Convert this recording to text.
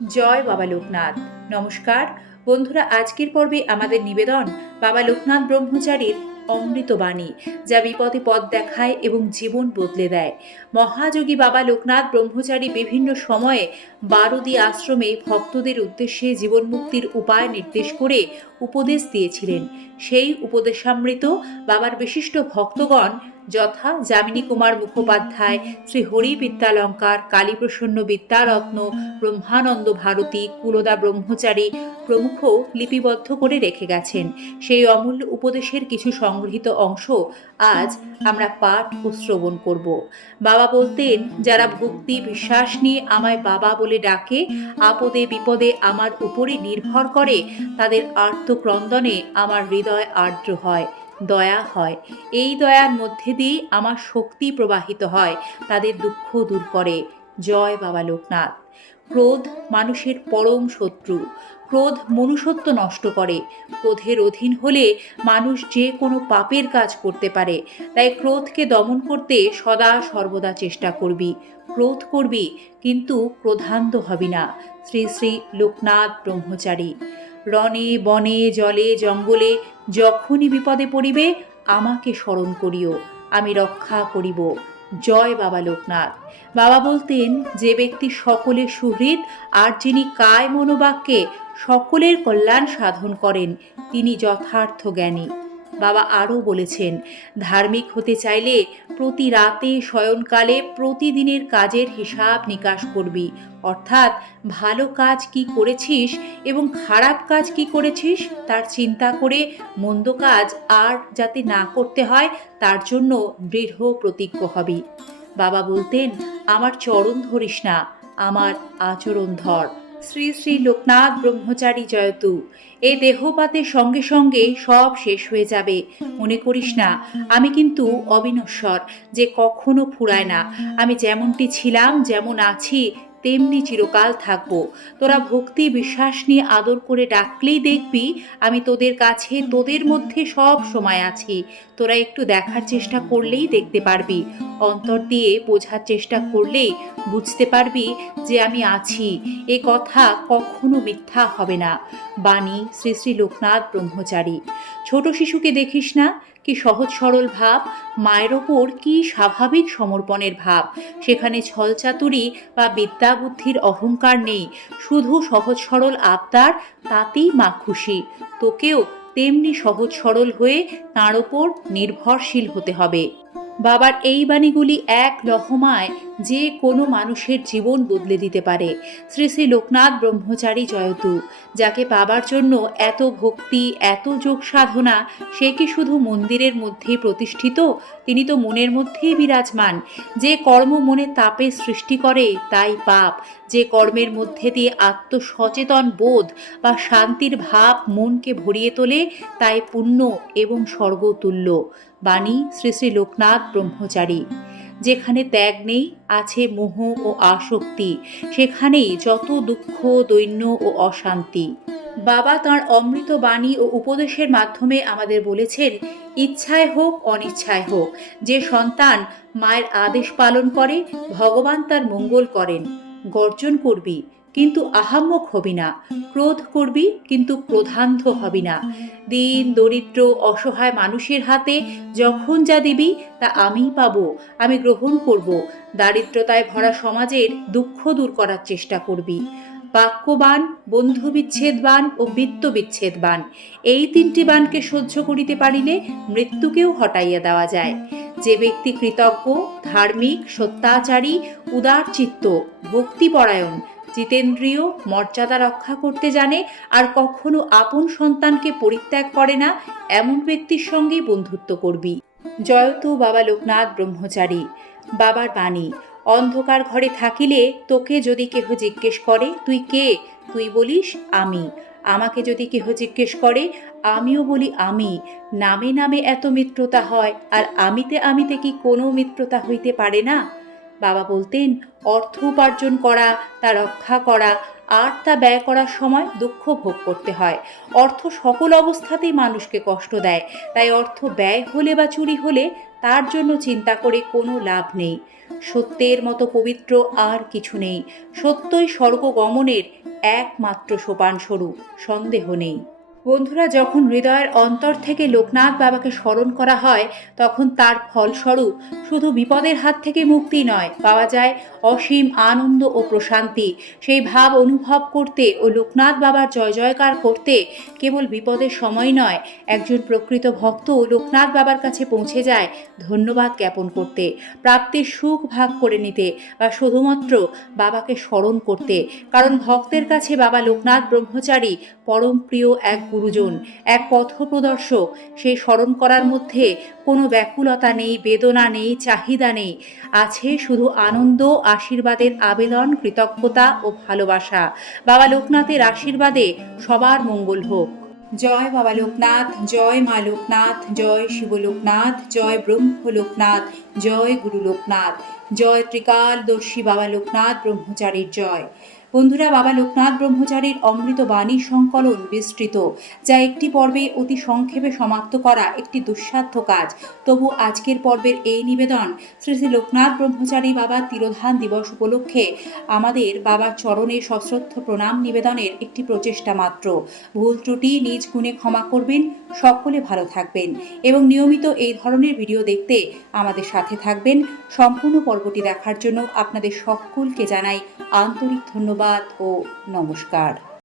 জয় বাবা লোকনাথ। নমস্কার। বন্ধুরা, আজকের পর্বে আমাদের নিবেদন বাবা লোকনাথ ব্রহ্মচারীর অমৃতবাণী যা বিপদে পথ দেখায় এবং জীবন বদলে দেয়। মহাযোগী বাবা লোকনাথ ব্রহ্মচারী বিভিন্ন সময়ে বারুদি আশ্রমে ভক্তদের উদ্দেশ্যে জীবনমুক্তির উপায় নির্দেশ করে উপদেশ দিয়েছিলেন। সেই উপদেশামৃত বাবার বিশিষ্ট ভক্তগণ যথা যামিনী কুমার মুখোপাধ্যায়, শ্রী হরি বিদ্যালঙ্কার, কালীপ্রসন্ন বিদ্যারত্ন, ব্রহ্মানন্দ ভারতী, কুলদা ব্রহ্মচারী প্রমুখ লিপিবদ্ধ করে রেখে গেছেন। সেই অমূল্য উপদেশের কিছু সংগৃহীত অংশ আজ আমরা পাঠ ও শ্রবণ করব। বাবা বলতেন, যারা ভক্তি, বিশ্বাস নিয়ে আমায় বাবা বলে ডাকে, আপদে বিপদে আমার উপরে নির্ভর করে, তাদের আর্তক্রন্দনে আমার হৃদয় আর্দ্র হয়। দয়া হয়। এই দয়ার মধ্যে দিয়ে আমার শক্তি প্রবাহিত হয়, তাদের দুঃখ দূর করে। জয় বাবা লোকনাথ। ক্রোধ মানুষের পরম শত্রু। ক্রোধ মনুষ্যত্ব নষ্ট করে। ক্রোধের অধীন হলে মানুষ যে কোনো পাপের কাজ করতে পারে। তাই ক্রোধকে দমন করতে সদা সর্বদা চেষ্টা করবি। ক্রোধ করবি, কিন্তু ক্রোধান্ত হবি না। শ্রী শ্রী লোকনাথ ব্রহ্মচারী। রণে, বনে, জলে, জঙ্গলে যখনই বিপদে পড়িবে, আমাকে স্মরণ করিও, আমি রক্ষা করিব। জয় বাবা লোকনাথ। বাবা বলতেন, যে ব্যক্তি সকলের সুহৃদ আর যিনি কায় মনোবাক্যে সকলের কল্যাণ সাধন করেন, তিনি যথার্থ জ্ঞানী। বাবা আরও বলেছেন, ধার্মিক হতে চাইলে প্রতি রাতে শয়নকালে প্রতিদিনের কাজের হিসাব নিকাশ করবি। অর্থাৎ ভালো কাজ কি করেছিস এবং খারাপ কাজ কি করেছিস তার চিন্তা করে মন্দ কাজ আর যাতে না করতে হয় তার জন্য দৃঢ় প্রতিজ্ঞ হবি। বাবা বলতেন, আমার চরণ ধরিস না, আমার আচরণ ধর। শ্রী শ্রী লোকনাথ ব্রহ্মচারী জয়তু। এ দেহপাতের সঙ্গে সঙ্গে সব শেষ হয়ে যাবে। মনে করিস না, আমি কিন্তু অবিনশ্বর, যে কখনো ফুরায় না। আমি যেমনটি ছিলাম, যেমন আছি তেমনি চিরকাল থাকব। তোরা ভক্তি, বিশ্বাস নিয়ে আদর করে ডাকলেই দেখবি আমি তোদের কাছে, তোদের মধ্যে সব সময় আছি। তোরা একটু দেখার চেষ্টা করলেই দেখতে পারবি। অন্তর দিয়ে বোঝার চেষ্টা করলেই বুঝতে পারবি যে আমি আছি। এ কথা কখনো মিথ্যা হবে না। বাণী শ্রী শ্রী লোকনাথ ব্রহ্মচারী। ছোট শিশুকে দেখিস না কি সহজ সরল ভাব? মায়ের ওপর কি স্বাভাবিক সমর্পণের ভাব? সেখানে ছলচাতুরি বা বিদ্যা বুদ্ধির অহংকার নেই। শুধু সহজ সরল আবদার, তাতেই মা খুশি। তোকেও তেমনি সহজ সরল হয়ে তাঁর ওপর নির্ভরশীল হতে হবে। বাবার এই বাণীগুলি এক লহমায় যে কোনো মানুষের জীবন বদলে দিতে পারে। শ্রী শ্রী লোকনাথ ব্রহ্মচারী জয়তু, যাকে পাবার জন্য এত ভক্তি, এত যোগ সাধনা, সে কি শুধু মন্দিরের মধ্যেই প্রতিষ্ঠিত? তিনি তো মনের মধ্যেই বিরাজমান। যে কর্ম মনে তাপে সৃষ্টি করে, তাই পাপ। যে কর্মের মধ্যে দিয়ে আত্মসচেতন বোধ বা শান্তির ভাব মনকে ভরিয়ে তোলে, তাই পুণ্য এবং স্বর্গতুল্য। বাণী শ্রী শ্রী লোকনাথ ব্রহ্মচারী। যেখানে ত্যাগ নেই, আছে মোহ ও আসক্তি। সেখানেই যত দুঃখ, দৈন্য ও অশান্তি। বাবা তাঁর অমৃত বাণী ও উপদেশের মাধ্যমে আমাদের বলেছেন, ইচ্ছায় হোক, অনিচ্ছায় হোক। যে সন্তান মায়ের আদেশ পালন করে, ভগবান তার মঙ্গল করেন। গর্জন করবি। কিন্তু আহাম্মক হবি না। ক্রোধ করবি কিন্তু ক্রোধান্ধ হবি না। দিন, দরিদ্র, অসহায় মানুষের হাতে যখন যা দিবি তা আমিই পাবো, আমি গ্রহণ করব। দারিদ্রতায় ভরা সমাজের দুঃখ দূর করার চেষ্টা করবি। বাক্যবান বন্ধু বিচ্ছেদবান ও বৃত্ত বিচ্ছেদবান এই তিনটি বানকে সহ্য করিতে পারিলে মৃত্যুকেও হটাইয়া দেওয়া যায়। যে ব্যক্তি কৃতজ্ঞ, ধার্মিক, সত্যাচারী, উদার চিত্ত, ভক্তিপরায়ণ জিতেন্দ্রীয় মর্যাদা রক্ষা করতে জানে আর কখনো আপন সন্তানকে পরিত্যাগ করে না এমন ব্যক্তির সঙ্গেই বন্ধুত্ব করবি। জয়তু বাবা লোকনাথ ব্রহ্মচারী। বাবার বাণী, অন্ধকার ঘরে থাকিলে তোকে যদি কেহ জিজ্ঞেস করে, তুই কে? তুই বলিস আমি। আমাকে যদি কেহ জিজ্ঞেস করে, আমিও বলি আমি। নামে নামে এত মিত্রতা হয়, আর আমিতে আমিতে কি কোনো মিত্রতা হইতে পারে না? বাবা বলতেন, অর্থ উপার্জন করা, তা রক্ষা করা আর তা ব্যয় করার সময় দুঃখ ভোগ করতে হয়। অর্থ সকল অবস্থাতেই মানুষকে কষ্ট দেয়। তাই অর্থ ব্যয় হলে বা চুরি হলে তার জন্য চিন্তা করে কোনো লাভ নেই। সত্যের মতো পবিত্র আর কিছু নেই। সত্যই স্বর্গ গমনের একমাত্র সোপান স্বরূপ সন্দেহ নেই। বন্ধুরা, যখন হৃদয়ের অন্তর থেকে লোকনাথ বাবাকে স্মরণ করা হয়, তখন তার ফলস্বরূপ শুধু বিপদের হাত থেকে মুক্তি নয়, পাওয়া যায় অসীম আনন্দ ও প্রশান্তি। সেই ভাব অনুভব করতে ও লোকনাথ বাবার জয় জয়কার করতে কেবল বিপদের সময় নয়, একজন প্রকৃত ভক্ত লোকনাথ বাবার কাছে পৌঁছে যায় ধন্যবাদ জ্ঞাপন করতে, প্রাপ্তির সুখ ভাগ করে নিতে বা শুধুমাত্র বাবাকে স্মরণ করতে। কারণ ভক্তের কাছে বাবা লোকনাথ ব্রহ্মচারী, পরম প্রিয় এক গুরুজন, এক পথপ্রদর্শক। সেই স্মরণ করার মধ্যে কোনো ব্যাকুলতা নেই, বেদনা নেই, চাহিদা নেই। আছে শুধু আনন্দ, আশীর্বাদের আবেদন, কৃতজ্ঞতা ও ভালোবাসা। বাবা লোকনাথের আশীর্বাদে সবার মঙ্গল হোক। জয় বাবা লোকনাথ, জয় মা লোকনাথ, জয় শিব লোকনাথ, জয় ব্রহ্ম লোকনাথ, জয় গুরু লোকনাথ, জয় ত্রিকালদর্শী বাবা লোকনাথ ব্রহ্মচারীর জয়। বন্ধুরা, বাবা লোকনাথ ব্রহ্মচারীর অমৃত বাণী সংকলন বিস্তৃত, যা একটি পর্বে অতি সংক্ষেপে সমাপ্ত করা একটি দুঃসাধ্য কাজ। তবু আজকের পর্বের এই নিবেদন শ্রী শ্রী লোকনাথ ব্রহ্মচারী বাবার তিরোধান দিবস উপলক্ষে আমাদের বাবার চরণে সশ্রদ্ধ প্রণাম নিবেদনের একটি প্রচেষ্টা মাত্র। ভুল ত্রুটি নিজ গুণে ক্ষমা করবেন, সকলে ভালো থাকবেন এবং নিয়মিত এই ধরনের ভিডিও দেখতে আমাদের সাথে থাকবেন। সম্পূর্ণ পর্বটি দেখার জন্য আপনাদের সকলকে জানাই আন্তরিক ধন্যবাদ ও নমস্কার।